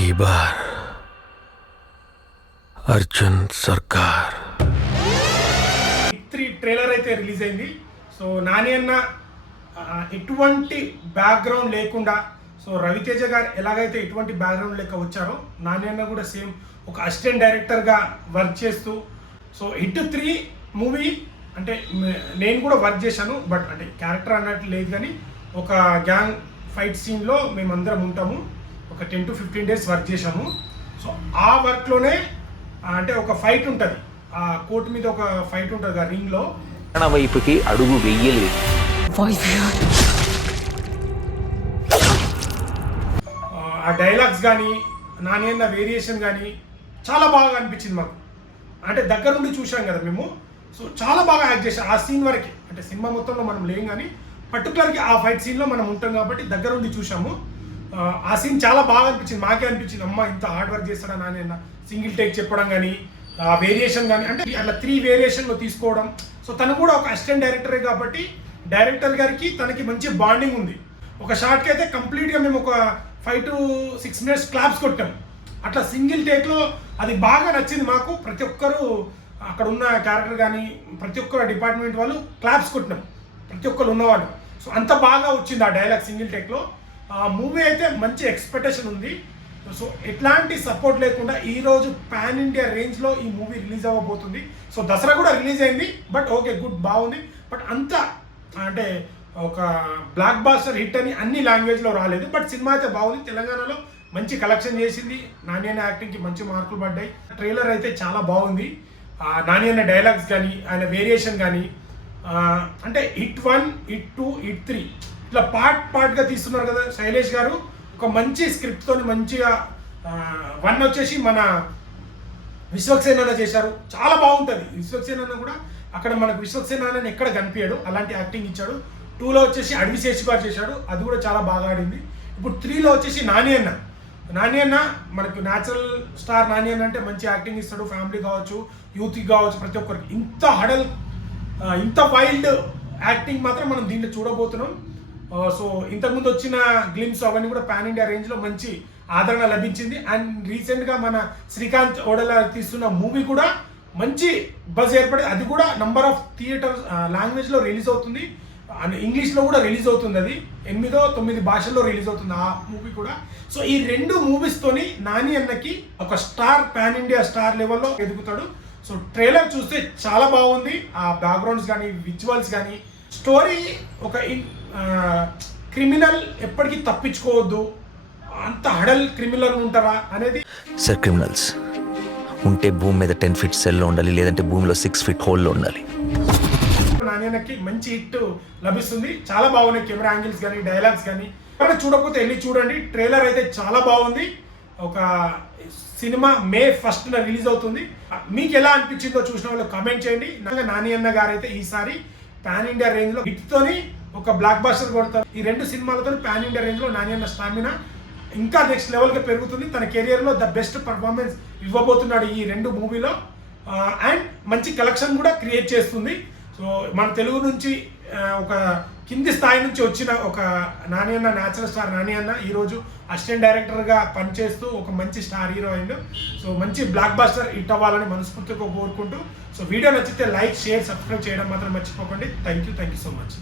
की बार अर्जुन सरकार 3 ట్రైలర్ అయితే రిలీజ్ అయింది. సో నాని అన్న ఎటువంటి బ్యాక్గ్రౌండ్ లేకుండా, సో రవితేజ గారు ఎలాగైతే ఎటువంటి బ్యాక్గ్రౌండ్ లేక వచ్చారో, నాని అన్న కూడా సేమ్ ఒక అసిస్టెంట్ డైరెక్టర్గా వర్క్ చేస్తూ, సో హిట్ 3 మూవీ అంటే నేను కూడా వర్క్ చేశాను. బట్ అంటే క్యారెక్టర్ అన్నట్టు లేదు, కానీ ఒక గ్యాంగ్ ఫైట్ సీన్లో మేమందరం ఉంటాము. ఒక 10 to 15 డేస్ వర్క్ చేశాము. సో ఆ వర్క్లోనే అంటే ఒక ఫైట్ ఉంటుంది, ఆ కోర్టు మీద ఒక ఫైట్ ఉంటుంది ఆ రింగ్లో. వైపుకి అడుగు వెయ్యలేదు. ఆ డైలాగ్స్ కానీ నాని అన్న వేరియేషన్ కానీ చాలా బాగా అనిపించింది మాకు. అంటే దగ్గర నుండి చూసాం కదా మేము. సో చాలా బాగా యాక్ట్ చేశారు ఆ సీన్ వరకు. అంటే సినిమా మొత్తంలో మనం లేం, కానీ పర్టికులర్గా ఆ ఫైట్ సీన్లో మనం ఉంటాం కాబట్టి దగ్గర నుండి చూసాము. ఆ సీన్ చాలా బాగా అనిపించింది, మాకే అనిపించింది అమ్మ ఇంత హార్డ్ వర్క్ చేస్తాడా నాని అన్న. సింగిల్ టేక్ చెప్పడం కానీ, వేరియేషన్ కానీ, అంటే అట్లా 3 వేరియేషన్లో తీసుకోవడం. సో తను కూడా ఒక అసిస్టెంట్ డైరెక్టరే కాబట్టి డైరెక్టర్ గారికి తనకి మంచి బాండింగ్ ఉంది. ఒక షాట్కి అయితే కంప్లీట్గా మేము ఒక 5 to 6 minutes క్లాప్స్ కొట్టాం. అట్లా సింగిల్ టేక్లో అది బాగా నచ్చింది మాకు. ప్రతి ఒక్కరు అక్కడ ఉన్న క్యారెక్టర్ కానీ ప్రతి ఒక్క డిపార్ట్మెంట్ వాళ్ళు క్లాప్స్ కొట్టినాం, ప్రతి ఒక్కరు ఉన్నవాళ్ళు. సో అంత బాగా వచ్చింది ఆ డైలాగ్ సింగిల్ టేక్లో. ఆ మూవీ అయితే మంచి ఎక్స్పెక్టేషన్ ఉంది. సో ఎట్లాంటి సపోర్ట్ లేకుండా ఈరోజు పాన్ ఇండియా రేంజ్లో ఈ మూవీ రిలీజ్ అవ్వబోతుంది. సో దసరా కూడా రిలీజ్ అయింది, బట్ ఓకే గుడ్ బాగుంది. బట్ అంత అంటే ఒక బ్లాక్ బాస్టర్ హిట్ అని అన్ని లాంగ్వేజ్లో రాలేదు, బట్ సినిమా అయితే బాగుంది. తెలంగాణలో మంచి కలెక్షన్ చేసింది. నాని అన్న యాక్టింగ్కి మంచి మార్కులు పడ్డాయి. ట్రైలర్ అయితే చాలా బాగుంది. నాని అన్న డైలాగ్స్ కానీ, ఆయన వేరియేషన్ కానీ, అంటే హిట్ 1, హిట్ 2, హిట్ 3 ఇట్లా పార్ట్గా తీస్తున్నారు కదా శైలేష్ గారు. ఒక మంచి స్క్రిప్ట్తో మంచిగా 1 వచ్చేసి మన విశ్వక్సేన చేశారు, చాలా బాగుంటుంది. విశ్వక్సేన కూడా అక్కడ మనకు విశ్వక్సేన ఎక్కడ కనిపించాడు, అలాంటి యాక్టింగ్ ఇచ్చాడు. 2లో వచ్చేసి అడవి శేషి గారు చేశాడు, అది కూడా చాలా బాగా ఆడింది. ఇప్పుడు 3లో వచ్చేసి నాని అన్న మనకు న్యాచురల్ స్టార్. నాని అన్న అంటే మంచి యాక్టింగ్ ఇస్తాడు, ఫ్యామిలీ కావచ్చు, యూత్కి కావచ్చు, ప్రతి ఒక్కరికి. ఇంత వైల్డ్ యాక్టింగ్ మాత్రం మనం దీంట్లో చూడబోతున్నాం. సో ఇంతకుముందు వచ్చిన గ్లిమ్స్ అవన్నీ కూడా పాన్ ఇండియా రేంజ్లో మంచి ఆదరణ లభించింది. అండ్ రీసెంట్గా మన శ్రీకాంత్ ఓడల తీస్తున్న మూవీ కూడా మంచి బజ్ ఏర్పడి, అది కూడా నంబర్ ఆఫ్ థియేటర్ లాంగ్వేజ్లో రిలీజ్ అవుతుంది. ఇంగ్లీష్లో కూడా రిలీజ్ అవుతుంది. అది 8-9 భాషల్లో రిలీజ్ అవుతుంది ఆ మూవీ కూడా. సో ఈ 2 మూవీస్తోని నాని అన్నకి ఒక స్టార్, పాన్ ఇండియా స్టార్ లెవెల్లో ఎదుగుతాడు. సో ట్రైలర్ చూస్తే చాలా బాగుంది. ఆ బ్యాక్గ్రౌండ్స్ కానీ, విజువల్స్ కానీ, స్టోరీ ఒక క్రిమినల్ ఎప్పటికీ తప్పించుకోవద్దు, అంత హడల్ క్రిమినల్ ఉంటారా అనేది. సార్ క్రిమినల్స్ ఉంటే భూమి మీద 10 feet సెల్లో ఉండాలి, లేదంటే భూమిలో 6 feet హోల్లో ఉండాలి. నాని అన్నకి మంచి హిట్ లభిస్తుంది. చాలా బాగున్నాయి కెమెరా యాంగిల్స్ కానీ, డైలాగ్స్ కానీ. ఎవరైనా చూడకపోతే వెళ్ళి చూడండి. ట్రైలర్ అయితే చాలా బాగుంది. ఒక సినిమా May 1st రిలీజ్ అవుతుంది. మీకు ఎలా అనిపించిందో చూసిన వాళ్ళు కామెంట్ చేయండి. నాని అన్న గారు అయితే ఈసారి పాన్ ఇండియా రేంజ్లో హిట్తోని ఒక బ్లాక్ బాస్టర్ కొడతారు. ఈ 2 సినిమాలతో పాన్ ఇండియా రేంజ్లో నాని అన్న స్టామినా ఇంకా నెక్స్ట్ లెవెల్గా పెరుగుతుంది. తన కెరియర్లో ద బెస్ట్ పర్ఫార్మెన్స్ ఇవ్వబోతున్నాడు ఈ 2 మూవీలో. అండ్ మంచి కలెక్షన్ కూడా క్రియేట్ చేస్తుంది. సో మన తెలుగు నుంచి ఒక కింది స్థాయి నుంచి వచ్చిన ఒక నాని అన్న, న్యాచురల్ స్టార్ నాని అన్న ఈరోజు అసిస్టెంట్ డైరెక్టర్గా పనిచేస్తూ ఒక మంచి స్టార్ హీరో అయిండు. సో మంచి బ్లాక్ బాస్టర్ హిట్ అవ్వాలని మనస్ఫూర్తిగా కోరుకుంటూ, సో వీడియో నచ్చితే లైక్, షేర్, సబ్స్క్రైబ్ చేయడం మాత్రం మర్చిపోకండి. Thank you so much.